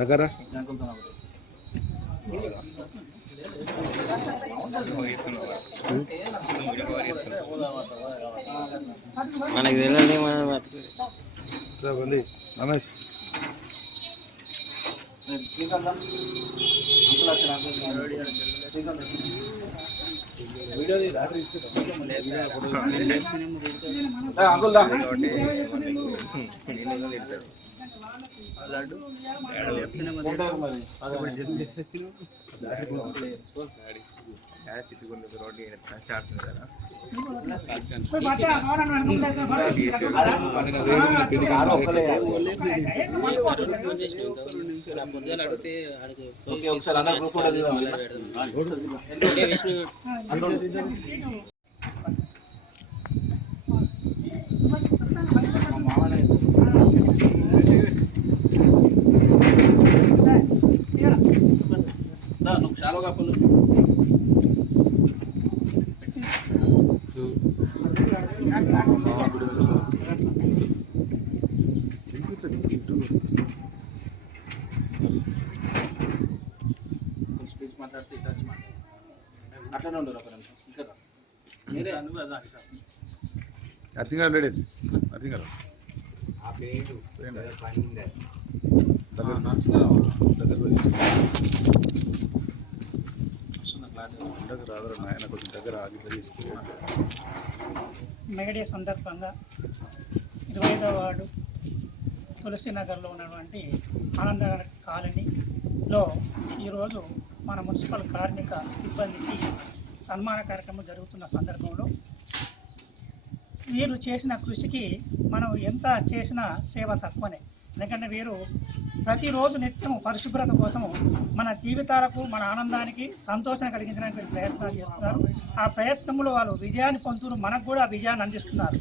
దగ్గర మనకి తెలియదు రమేష్ స్పీచ్ మాట్లాడితే ఇట్లా వచ్చి మాట్లాడు అట్లనే ఉండరు ఒక నిమిషం ఇక్కడ మీరే నర్సింగ్ లేడీ నర్సింగ్ మెగడే సందర్భంగా 25వ వార్డు తులసినగర్లో ఉన్నటువంటి ఆనందనగర్ కాలనీలో ఈరోజు మన మున్సిపల్ కార్మిక సిబ్బందికి సన్మాన కార్యక్రమం జరుగుతున్న సందర్భంలో వీరు చేసిన కృషికి మనం ఎంత చేసినా సేవ తక్కువనే. ఎందుకంటే వీరు ప్రతిరోజు నిత్యం పరిశుభ్రత కోసము మన జీవితాలకు మన ఆనందానికి సంతోషం కలిగించడానికి ప్రయత్నాలు చేస్తున్నారు. ఆ ప్రయత్నంలో వాళ్ళు విజయాన్ని పొందుతూ మనకు కూడా విజయాన్ని అందిస్తున్నారు.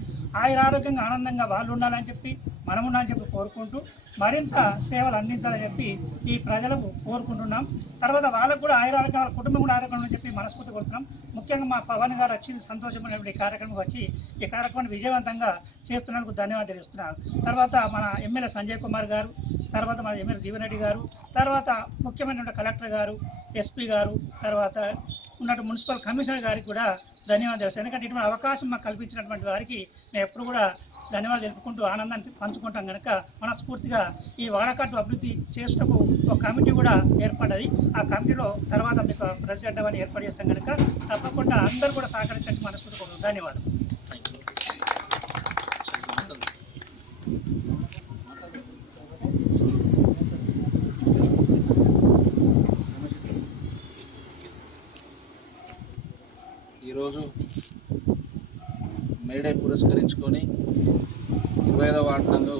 ఆరోగ్యంగా ఆనందంగా వాళ్ళు ఉండాలని చెప్పి మనం ఉండాలని చెప్పి కోరుకుంటూ మరింత సేవలు అందించాలని చెప్పి ఈ ప్రజలకు కోరుకుంటున్నాం. తర్వాత వాళ్ళకు కూడా ఆరోగ్యం వాళ్ళ కుటుంబం కూడా ఆరోగ్యం అని చెప్పి మనస్ఫూర్తి కోరుతున్నాం. ముఖ్యంగా మా పవన్ గారు వచ్చి సంతోషమైనటువంటి కార్యక్రమం వచ్చి ఈ కార్యక్రమాన్ని విజయవంతంగా చేస్తున్నందుకు ధన్యవాదాలు తెలుస్తున్నారు. తర్వాత మన ఎమ్మెల్యే సంజయ్ కుమార్ గారు, తర్వాత మన ఎమ్మెల్యే జీవన్ రెడ్డి గారు, తర్వాత ముఖ్యమైనటువంటి కలెక్టర్ గారు, ఎస్పీ గారు, తర్వాత ఉన్నట్టు మున్సిపల్ కమిషనర్ గారికి కూడా ధన్యవాదాలు తెలుస్తాను. ఎందుకంటే ఇటువంటి అవకాశం మాకు కల్పించినటువంటి వారికి మేము ఎప్పుడు కూడా ధన్యవాదాలు తెలుపుకుంటూ ఆనందాన్ని పంచుకుంటాం కనుక మనస్ఫూర్తిగా ఈ వాడకట్టు అభివృద్ధి చేసేటకు ఒక కమిటీ కూడా ఏర్పడ్డది. ఆ కమిటీలో తర్వాత మీకు ప్రెసిడెంట్ అవన్నీ ఏర్పాటు చేస్తాం కనుక తప్పకుండా అందరూ కూడా సహకరించడానికి మనస్ఫూర్తి ధన్యవాదాలు. ఈరోజు మేడే పురస్కరించుకొని 25వ వార్డు నందు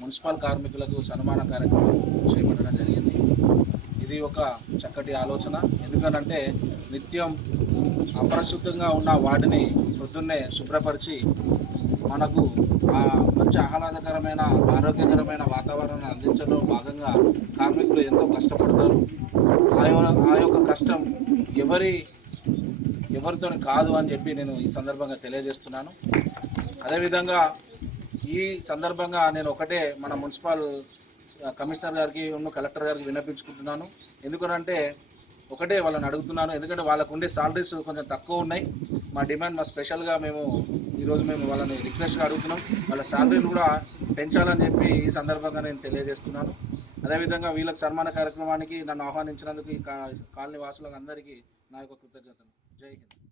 మున్సిపల్ కార్మికులకు సన్మాన కార్యక్రమం చేపట్టడం జరిగింది. ఇది ఒక చక్కటి ఆలోచన. ఎందుకనంటే నిత్యం అపరిశుద్ధంగా ఉన్న వాటిని పొద్దున్నే శుభ్రపరిచి మనకు ఆ మంచి ఆహ్లాదకరమైన ఆరోగ్యకరమైన వాతావరణాన్ని అందించడంలో భాగంగా కార్మికులు ఎంతో కష్టపడతారు. ఆ యొక్క కష్టం ఎవరితో కాదు అని చెప్పి నేను ఈ సందర్భంగా తెలియజేస్తున్నాను. అదేవిధంగా ఈ సందర్భంగా నేను ఒకటే మన మున్సిపల్ కమిషనర్ గారికి కలెక్టర్ గారికి విన్నపించుకుంటున్నాను. ఎందుకనంటే ఒకటే వాళ్ళని అడుగుతున్నాను, ఎందుకంటే వాళ్ళకు ఉండే సాలరీస్ కొంచెం తక్కువ ఉన్నాయి. మా డిమాండ్ స్పెషల్గా ఈరోజు మేము వాళ్ళని రిక్వెస్ట్గా అడుగుతున్నాం, వాళ్ళ సాలరీలు కూడా పెంచాలని చెప్పి ఈ సందర్భంగా నేను తెలియజేస్తున్నాను. అదేవిధంగా వీళ్ళకి సన్మాన కార్యక్రమానికి నన్ను ఆహ్వానించినందుకు ఈ కాలనీ వాసులకు అందరికీ నా యొక్క కృతజ్ఞతలు. జై హింద్.